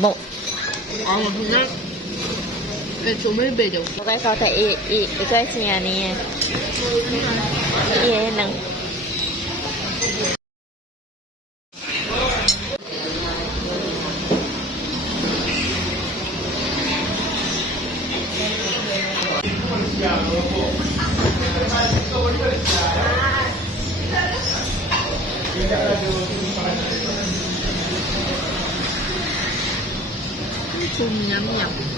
Một. 그냥 조밀 배죠. Một cái có thể cái nhà nè. Ý nâng. 좀 냠냠.